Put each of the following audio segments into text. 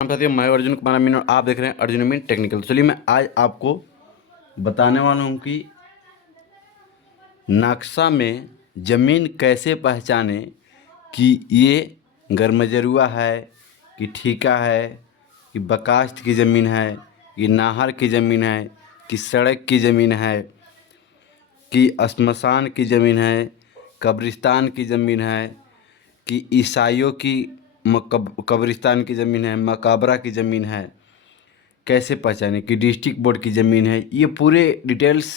साथियों, मैं अर्जुन कुमार मीना और आप देख रहे हैं अर्जुन मीन टेक्निकल। चलिए मैं आज आपको बताने वाला हूँ कि नक्शा में ज़मीन कैसे पहचाने कि ये गरमजरुआ है कि ठीका है कि बकास्ट की ज़मीन है कि नाहर की ज़मीन है कि सड़क की ज़मीन है कि श्मशान की ज़मीन है, कब्रिस्तान की ज़मीन है कि ईसाइयों की कब्रिस्तान की ज़मीन है, मकबरा की ज़मीन है। कैसे पहचानें कि डिस्ट्रिक्ट बोर्ड की ज़मीन है, ये पूरे डिटेल्स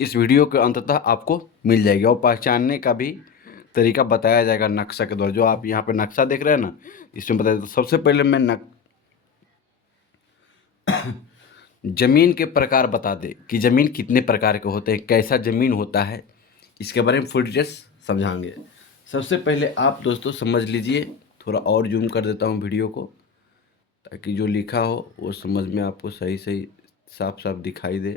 इस वीडियो के अंततः आपको मिल जाएगी और पहचानने का भी तरीका बताया जाएगा नक्शा के द्वारा। जो आप यहाँ पे नक्शा देख रहे हैं ना, इसमें बताया। तो सबसे पहले मैं ज़मीन के प्रकार बता दे कि ज़मीन कितने प्रकार के होते हैं, कैसा ज़मीन होता है, इसके बारे में फुल डिटेल्स समझाएंगे। सबसे पहले आप दोस्तों समझ लीजिए, थोड़ा और जूम कर देता हूँ वीडियो को ताकि जो लिखा हो वो समझ में आपको सही सही साफ साफ दिखाई दे।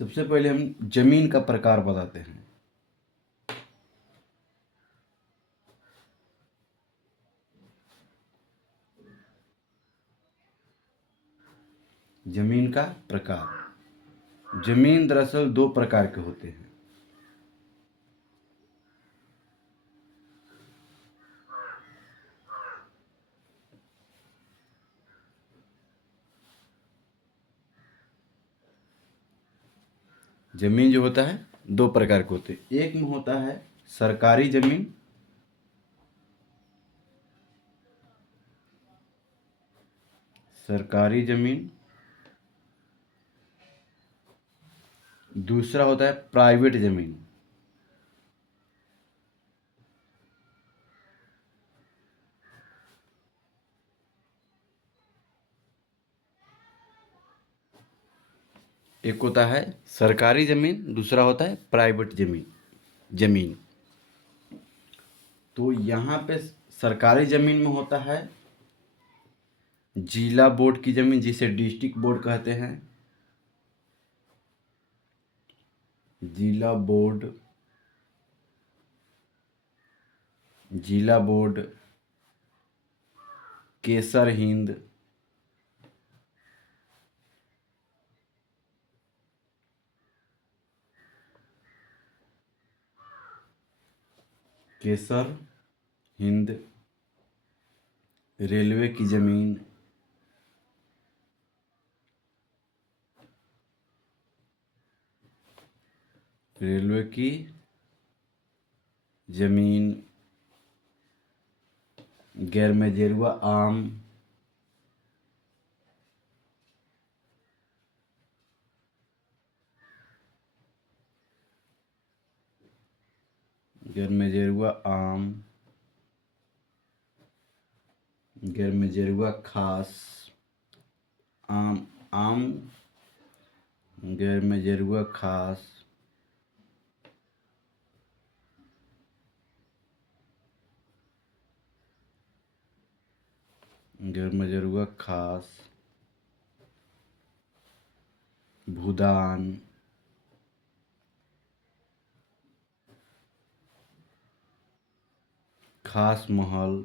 सबसे पहले हम जमीन का प्रकार बताते हैं। जमीन का प्रकार। जमीन दरअसल दो प्रकार के होते हैं। जमीन जो होता है दो प्रकार के होते हैं। एक में होता है सरकारी जमीन, सरकारी जमीन। दूसरा होता है प्राइवेट जमीन। एक होता है सरकारी जमीन, दूसरा होता है प्राइवेट जमीन। तो यहाँ पे सरकारी जमीन में होता है जिला बोर्ड की जमीन, जिसे डिस्ट्रिक्ट बोर्ड कहते हैं। जिला बोर्ड, जिला बोर्ड, केसर हिंद, केसर हिंद, रेलवे की ज़मीन, रेलवे की ज़मीन, गैर मजेरुआ आम, गैर मजेरुआ आम, गैर मजेरुआ खास, आम आम, गैर मजेरुआ खास, गैर मजेरुआ खास, भूदान, खास महल,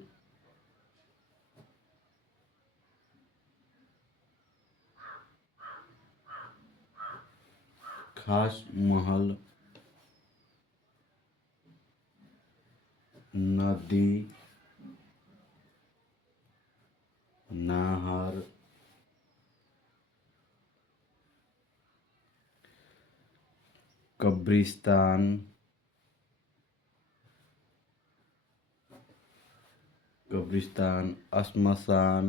खास महल, नदी, नाहर, कब्रिस्तान, कब्रिस्तान, श्मशान,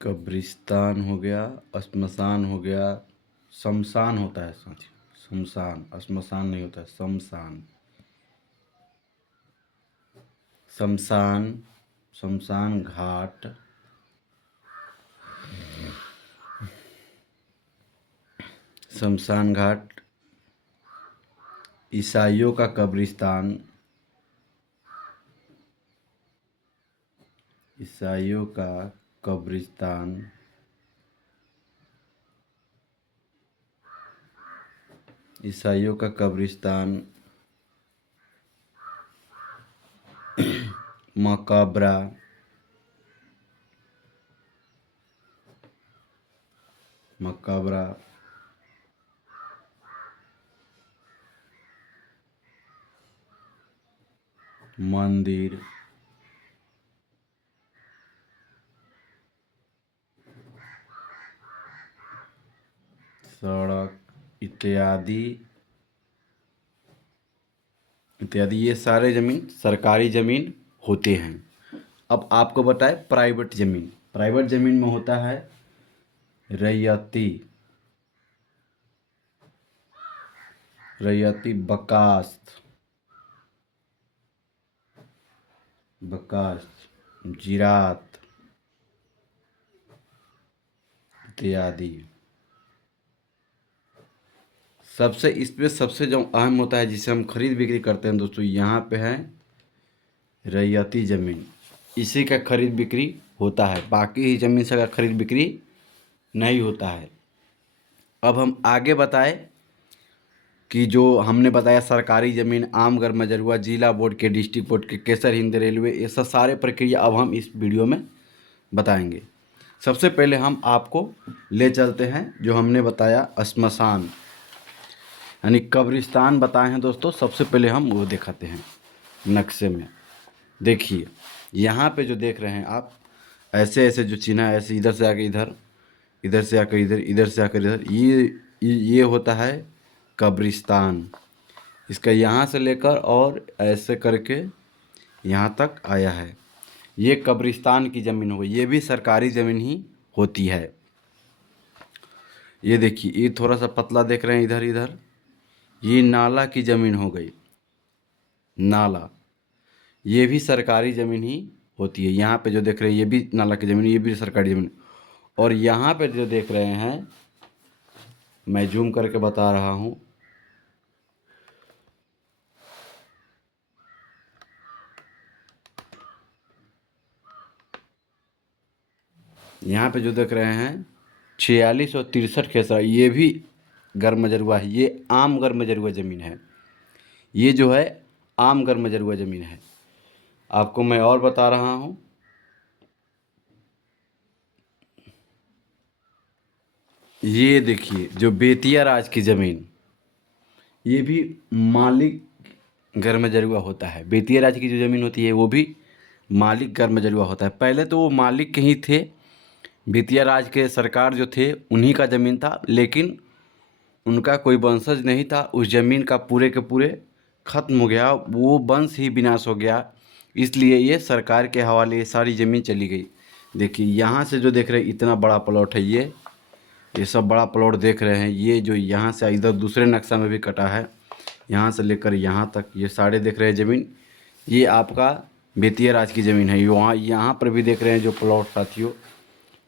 कब्रिस्तान हो गया, श्मशान हो गया, शमशान होता है साथी, शमशान, श्मशान नहीं होता है, शमशान, शमशान, शमशान घाट, शमशान घाट, ईसाइयों का कब्रिस्तान, ईसाइयों का कब्रिस्तान, ईसाइयों का कब्रिस्तान, मकबरा, मकबरा, मंदिर, सड़क इत्यादि इत्यादि, ये सारे ज़मीन सरकारी ज़मीन होते हैं। अब आपको बताए प्राइवेट ज़मीन। प्राइवेट ज़मीन में होता है रैयती, रैयती बकास्त, बकास्त, जिरात इत्यादि। सबसे इसमें सबसे जो अहम होता है जिसे हम खरीद बिक्री करते हैं दोस्तों, यहाँ पे है रैयती ज़मीन। इसी का खरीद बिक्री होता है, बाकी ही ज़मीन से का खरीद बिक्री नहीं होता है। अब हम आगे बताए कि जो हमने बताया सरकारी ज़मीन, आम घर मजरूआ, जिला बोर्ड के, डिस्ट्रिक्ट बोर्ड के, केसर हिंद रेलवे, ये सब सारे प्रक्रिया अब हम इस वीडियो में बताएंगे। सबसे पहले हम आपको ले चलते हैं जो हमने बताया श्मशान यानी कब्रिस्तान बताए हैं दोस्तों। सबसे पहले हम वो दिखाते हैं नक्शे में। देखिए यहाँ पे जो देख रहे हैं आप, ऐसे ऐसे जो चिन्ह है, ऐसे इधर से आके इधर, इधर से आकर इधर, इधर से आकर इधर, ये होता है कब्रिस्तान। इसका यहाँ से लेकर और ऐसे करके यहाँ तक आया है, ये कब्रिस्तान की ज़मीन हो गई। ये भी सरकारी ज़मीन ही होती है। ये देखिए, ये थोड़ा सा पतला देख रहे हैं इधर इधर, ये नाला की ज़मीन हो गई। नाला ये भी सरकारी ज़मीन ही होती है। यहाँ पे जो देख रहे हैं ये भी नाला की ज़मीन, ये भी सरकारी ज़मीन। और यहाँ पे जो देख रहे हैं, मैं जूम करके बता रहा हूँ, यहाँ पे जो देख रहे हैं 46 और 63 खेसरा, ये भी गर्मजरुआ है। ये आम गर्मजरुआ ज़मीन है। ये जो है आम गर्मजरुआ ज़मीन है। आपको मैं और बता रहा हूँ, ये देखिए जो बेतिया राज की ज़मीन, ये भी मालिक गर्मजरुआ होता है। बेतिया राज की जो ज़मीन होती है वो भी मालिक गर्मजरुआ होता है। पहले तो वो मालिक के ही थे, बेतिया राज के सरकार जो थे उन्हीं का ज़मीन था, लेकिन उनका कोई वंशज नहीं था। उस ज़मीन का पूरे के पूरे ख़त्म हो गया, वो वंश ही विनाश हो गया, इसलिए ये सरकार के हवाले ये सारी ज़मीन चली गई। देखिए यहाँ से जो देख रहे हैं इतना बड़ा प्लॉट है, ये सब बड़ा प्लॉट देख रहे हैं। ये जो यहाँ से इधर दूसरे नक्शा में भी कटा है, यहाँ से लेकर यहाँ तक ये सारे देख रहे हैं ज़मीन, ये आपका बेतिया राज की ज़मीन है। यहाँ पर भी देख रहे हैं जो प्लॉट साथियों,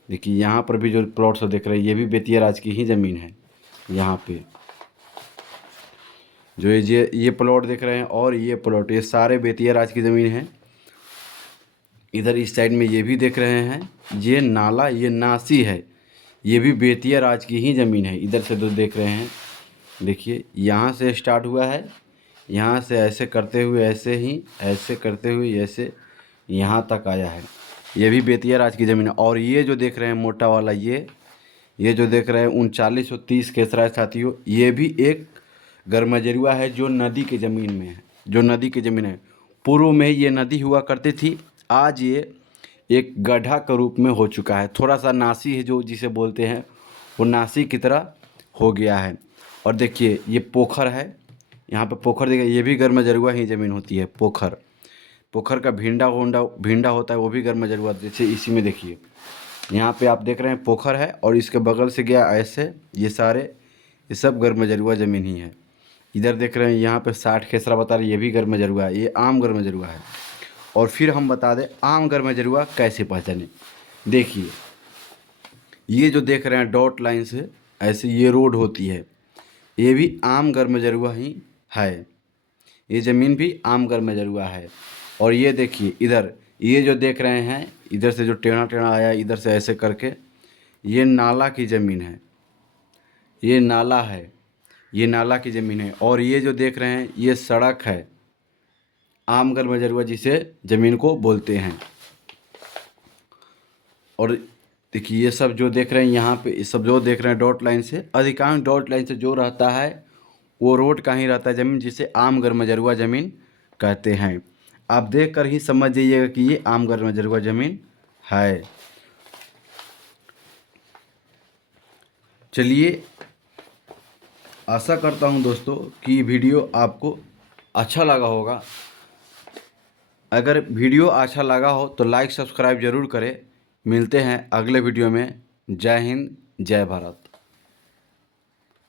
देखिए यहाँ पर भी जो प्लॉट सब देख रहे हैं ये भी बेतिया राज की ही ज़मीन है। यहाँ पे जो ये प्लॉट देख रहे हैं और ये प्लॉट, ये सारे बेतिया राज की ज़मीन है। इधर इस साइड में ये भी देख रहे हैं, ये नाला, ये नासी है, ये भी बेतिया राज की ही ज़मीन है। इधर से जो देख रहे हैं, देखिए यहाँ से स्टार्ट हुआ है, यहाँ से ऐसे करते हुए ऐसे ही, ऐसे करते हुए ऐसे यहाँ तक आया है। ये भी बेतिया राज की ज़मीन है। और ये जो देख रहे हैं मोटा वाला, ये जो देख रहे हैं 3930 खेसरा साथियों, ये भी एक गर्मजरुआ है जो नदी की ज़मीन में है, जो नदी की ज़मीन है। पूर्व में ये नदी हुआ करती थी, आज ये एक गड्ढा के रूप में हो चुका है। थोड़ा सा नासी है जो जिसे बोलते हैं, वो नासी की तरह हो गया है। और देखिए ये पोखर है, यहाँ पे पोखर देखिए, ये भी गर्मजरुआ ही ज़मीन होती है। पोखर, पोखर का भिंडा होता है, वो भी गर्मजरुआ। जैसे इसी में देखिए यहाँ पे आप देख रहे हैं पोखर है और इसके बगल से गया ऐसे, ये सब गर्मजरुआ ज़मीन ही है। इधर देख रहे हैं यहाँ पे 60 खेसरा बता रहे, ये भी गर्मजरुआ है, ये आम गर्मजरुआ है। और फिर हम बता दें आम गर्मजरुआ कैसे पहचाने। देखिए ये जो देख रहे हैं डॉट लाइन से ऐसे ये रोड होती है, ये भी आम गर्मजरुआ ही है, ये ज़मीन भी आम गर्मजरुआ है। और ये देखिए इधर, ये जो देख रहे हैं इधर से जो टेढ़ा टेढ़ा आया, इधर से ऐसे करके, ये नाला की ज़मीन है, ये नाला है। ये नाला की ज़मीन है। और ये जो देख रहे हैं ये सड़क है, आमगर मजरुआ जिसे ज़मीन को बोलते हैं। और देखिए ये सब जो देख रहे हैं यहाँ पे, ये सब जो देख रहे हैं डॉट लाइन से, अधिकांश डॉट लाइन से जो रहता है वो रोड का ही रहता है ज़मीन, जिसे आमगर मजरुआ ज़मीन कहते हैं। आप देख कर ही समझ जाइएगा कि ये आमगर मजरुआ ज़मीन है। चलिए, आशा करता हूँ दोस्तों कि वीडियो आपको अच्छा लगा होगा। अगर वीडियो अच्छा लगा हो तो लाइक सब्सक्राइब ज़रूर करें। मिलते हैं अगले वीडियो में। जय हिंद, जय भारत।